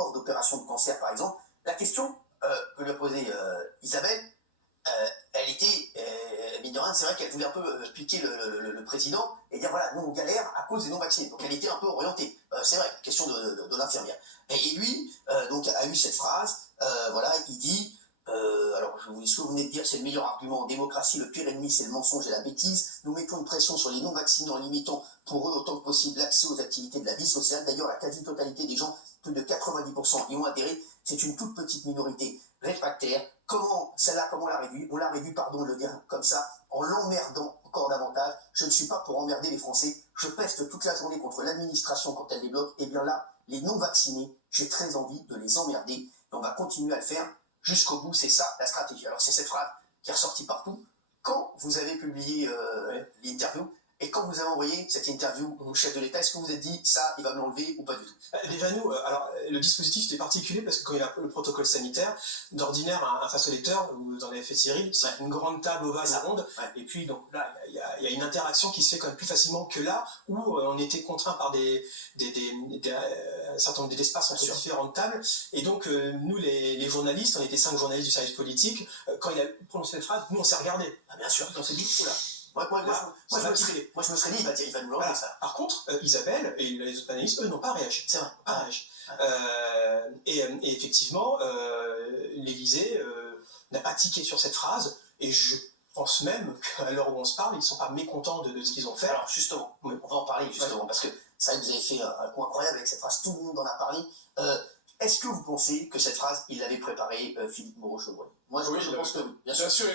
report d'opérations de cancer, par exemple, la question que lui a posée Isabelle, elle était, mine de rien, c'est vrai qu'elle voulait un peu piquer le président et dire voilà, nous on galère à cause des non-vaccinés. Donc elle était un peu orientée, c'est vrai, question de l'infirmière. Et lui, donc, a eu cette phrase, voilà, il dit, alors je vous dis ce que vous venez de dire, c'est le meilleur argument en démocratie, le pire ennemi c'est le mensonge et la bêtise. Nous mettons une pression sur les non-vaccinés en limitant pour eux autant que possible l'accès aux activités de la vie sociale. D'ailleurs, la quasi-totalité des gens, plus de 90%, y ont adhéré. C'est une toute petite minorité réfractaire. Comment, celle-là, comment on l'a réduit? On l'a réduit, pardon de le dire comme ça, en l'emmerdant encore davantage. Je ne suis pas pour emmerder les Français. Je peste toute la journée contre l'administration quand elle les bloque. Et bien là, les non-vaccinés, j'ai très envie de les emmerder. Et on va continuer à le faire jusqu'au bout. C'est ça, la stratégie. Alors, c'est cette phrase qui est ressortie partout. Quand vous avez publié l'interview, et quand vous avez envoyé cette interview au chef de l'État, est-ce que vous vous êtes dit, ça, il va me l'enlever ou pas du tout? Déjà nous, alors le dispositif était particulier parce que quand il y a le protocole sanitaire, d'ordinaire un face au lecteur, vous en avez fait Cyril, c'est une grande table ovale ronde, et puis donc là il y a une interaction qui se fait quand même plus facilement que là où on était contraint par un certain nombre d'espaces entre différentes tables, et donc nous les journalistes, on était 5 journalistes du service politique, quand il a prononcé cette phrase, nous on s'est regardé, bien sûr, on s'est dit oula. Moi, je me serais dit, il va nous l'enlever, ça. Par contre, Isabelle et les autres panélistes, eux, n'ont pas réagi. C'est vrai, pas réagi. Et effectivement, l'Élysée n'a pas tiqué sur cette phrase, et je pense même qu'à l'heure où on se parle, ils ne sont pas mécontents de ce qu'ils ont fait. Alors justement, on va en parler justement, parce que ça, vous avez fait un coup incroyable avec cette phrase, tout le monde en a parlé. Est-ce que vous pensez que cette phrase, il l'avait préparée, Philippe Moreau-Chevrolet? Moi, je pense que oui, bien sûr.